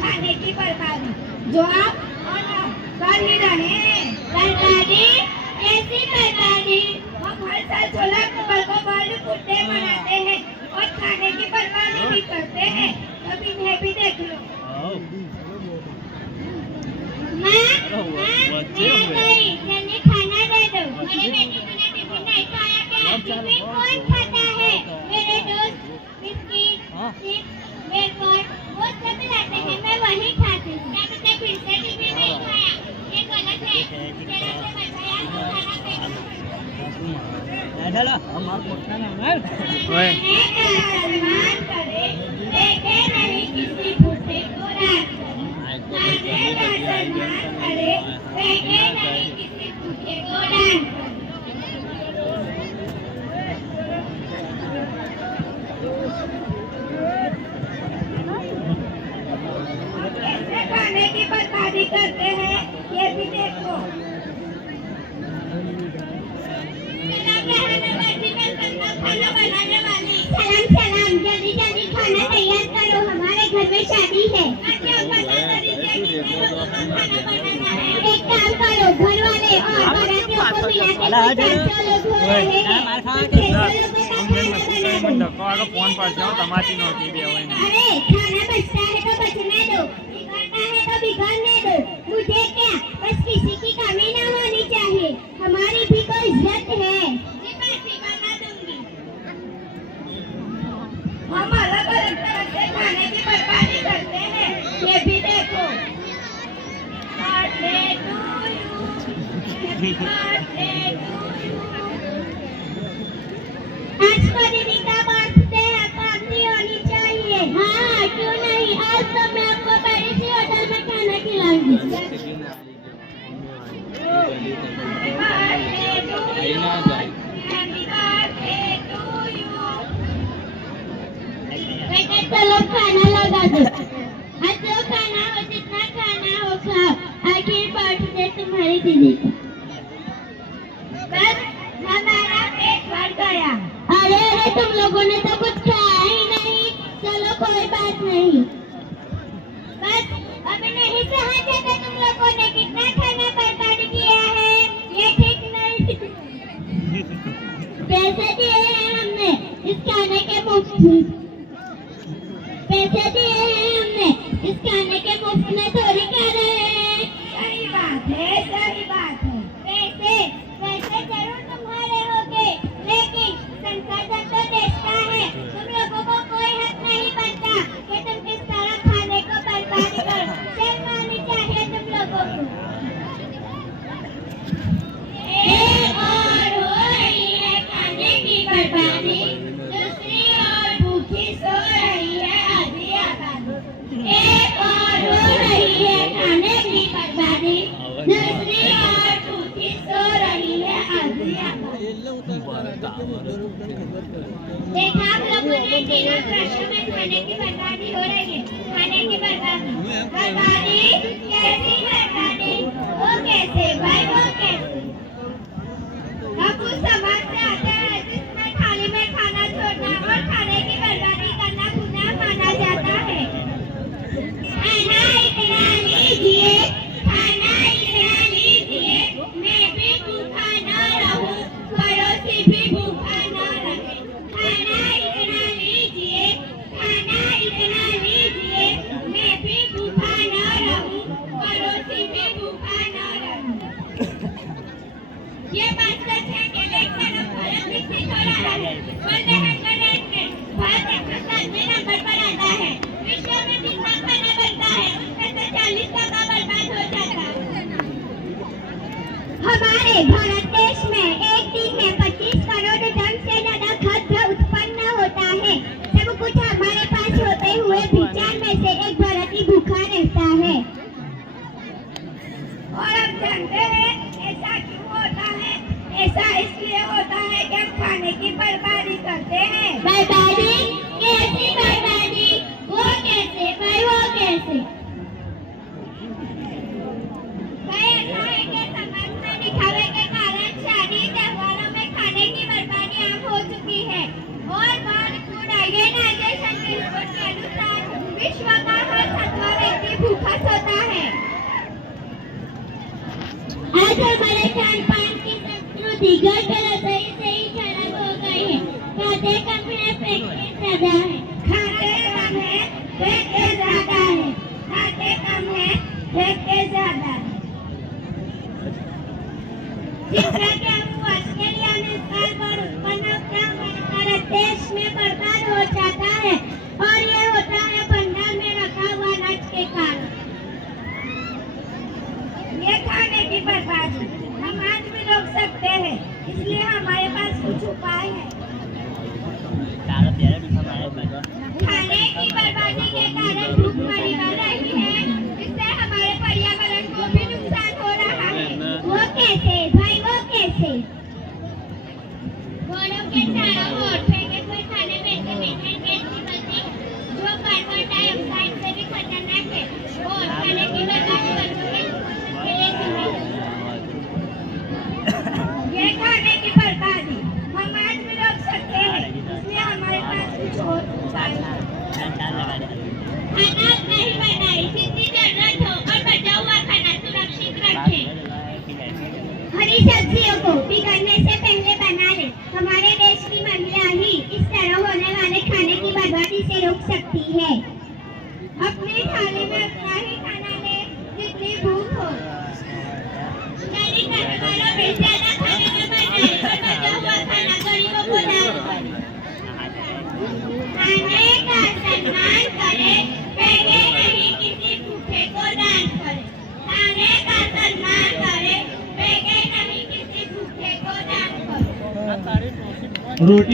खाने की बर्बादी जो आप कर ही रहे हैं। बर्बादी कैसी बर्बादी? हम हर साल 16 अक्टूबर को वर्ल्ड फूड डे मनाते हैं और खाने की बर्बादी भी करते हैं। तब इन्हें भी देख लो। नहीं, जल्दी खाना दे दो। मेरे बेटे को टिफिन नहीं खाया क्या? टिफिन कौन खाता है? मेरे दोस्त बिस्किट, चिप्स, वेफर वो सब लाते हैं, मैं वही खाती हूँ। क्या तुमने फिर से टिफिन नहीं खाया? ये गलत है। तेरा से बचाया तो खाना फेंको। डाला हम आप पहुंचना ना मत। ओए सम्मान करे, देखे नहीं किसी भूखे को रात। सम्मान करे, देखे नहीं किसी भूखे को रात। खाने की बर्बादी करते हैं, ये भी देखो। खाना बनाने वाली। सलाम सलाम, जल्दी जल्दी खाना तैयार करो, हमारे घर में शादी है। एक काम करो, घर वाले और बारातियों को मिला के 400 लोग हो रहे हैं। फोन पर जाओ तमाची नौकरी दे। अरे खाना बचता है तो बचने दो, बिगड़ना है तो बिगड़ने दो। मुझे क्या, बस किसी की कमी ना होनी चाहिए। हमारी भी तो इज्जत है। बना दूंगी। हम अलग अलग तरह से खाने की बर्बादी करते हैं, ये भी देखो। Birthday to you, birthday to you. आज तो दीदी का बर्थडे है, पार्टी होनी चाहिए। हाँ क्यों नहीं, आज तो मैं आपको बड़ी सी होटल में खाना खिलाऊंगी। चलो खाना लगा दो। जो खाना हो, जितना खाना हो खाओ, आखिर बर्थडे तुम्हारी दीदी का। बस हमारा पेट भर गया। अरे अरे तुम लोगों ने तो कुछ खाया ही नहीं। चलो कोई बात नहीं, बस अभी नहीं सहा जाता। तुम लोगों ने कितना खाना बर्बाद किया है, ये ठीक नहीं। पैसे दिए हैं हमने इस खाने के मुफ्त। पैसे दिए हैं हमने इस खाने के मुफ्त में थोड़ी खा रहे हैं। सही बात है, सही बात है। पैसे जरूर तुम्हारे होंगे, लेकिन संसाधन तो देश का है। तुम लोगों को कोई हक नहीं बनता कि तुम किस तरह खाने को बर्बाद करो। शर्म आनी चाहिए तुम लोगों को। एक और हो रही है खाने की बर्बादी, दूसरी ओर भूखी सो रही है आधी आबादी। एक और हो रही है खाने की बर्बादी, दूसरी ओर भूखी सो रही है आधी आबादी। देखा आप लोगों ने, तीनों दृश्यों में खाने की बर्बादी हो रही है। खाने की बर्बादी, बर्बादी कैसी बर्बादी? वो कैसे भाई, वो कैसे? हम उस समाज से आते हैं जिसमें थाली में खाना छोड़ना और खाने की बर्बादी करना गुनाह माना जाता है। खाना इतना लीजिए, खाना इतना लीजिए, मैं भी भूखा न रहूं, पड़ोसी भी भूखा न रहे। खाना इतना लीजिए, खाना इतना लीजिए, मैं भी भूखा न रहूं, पड़ोसी भी भूखा न रहे। ये बात सच है कि लेकिन भारत विकसित हो रहा है। वर्ल्ड हंगर रेट भारत 107वें नंबर पर आता है। विश्व में जितना खाना बनता है उसमें से 40% बर्बाद हो जाता है। हमारे भारत देश में एक दिन में 25 करोड़ टन से ज्यादा खाद्य उत्पन्न होता है। सब कुछ हमारे पास होते हुए भी 4 में से 1 भारतीय भूखा रहता है। जानते हैं ऐसा क्यों होता है? ऐसा इसलिए होता है कि हम खाने की बर्बादी करते हैं। बर्बादी? कैसी बर्बादी? वो कैसे भाई, वो कैसे? भाई ऐसा है कि समाज में दिखावे के कारण शादी त्योहारों में खाने की बर्बादी आम हो चुकी है और वर्ल्ड फूड ऑर्गेनाइजेशन की रिपोर्ट के अनुसार विश्व का हर 7वां व्यक्ति भूखा सोता है। आज हमारे खान पान की संस्कृति घर पर रसोई से ही खराब हो गई है। खाते कम है, फेंकते ज्यादा है। खाते कम है, फेंकते ज्यादा है। खाते कम है, फेंकते ज्यादा है। जिसका क्या हुआ? ऑस्ट्रेलिया में साल भर उत्पन्न भारत देश में बर्बाद हो जाता है और ये होता है भंडार में रखा हुआ अनाज के कारण। ये खाने की बर्बादी हम आज भी रोक सकते हैं, इसलिए हमारे पास कुछ उपाय है। खाने की बर्बादी के कारण भूखमरी बढ़ रही है, जिससे हमारे पर्यावरण को भी नुकसान हो रहा है। वो कैसे भाई, वो कैसे? घोड़ों के चारों ओर फेंके हुए खाने में से मीथेन गैस निकलती है, जो कार्बन डाइऑक्साइड से भी खतरनाक है और खाने की बर्बादी करने के लिए जिम्मेदार है। ये खाने की बर्बादी हम आज भी रोक सकते हैं, इसलिए हमारे पास कुछ और उपाय है। खाना नहीं बनाए, जितनी जरूरत हो और बचा हुआ खाना सुरक्षित रखें। हरी सब्जियों को बिगड़ने से पहले बना ले। हमारे देश की महिला ही इस तरह होने वाले खाने की बर्बादी से रोक सकती है। अपनी थाली में उतना ही खाना ले जितनी भूख हो। चोरी करने वालों में ज्यादा खाने न बनाए और बचा हुआ खाना गरीबों को दान करें। खाने का सम्मान करें, फेंके नहीं, किसी भूखे को दान करें। खाने का सम्मान करें, फेंके नहीं, किसी भूखे को दान करें। रोटी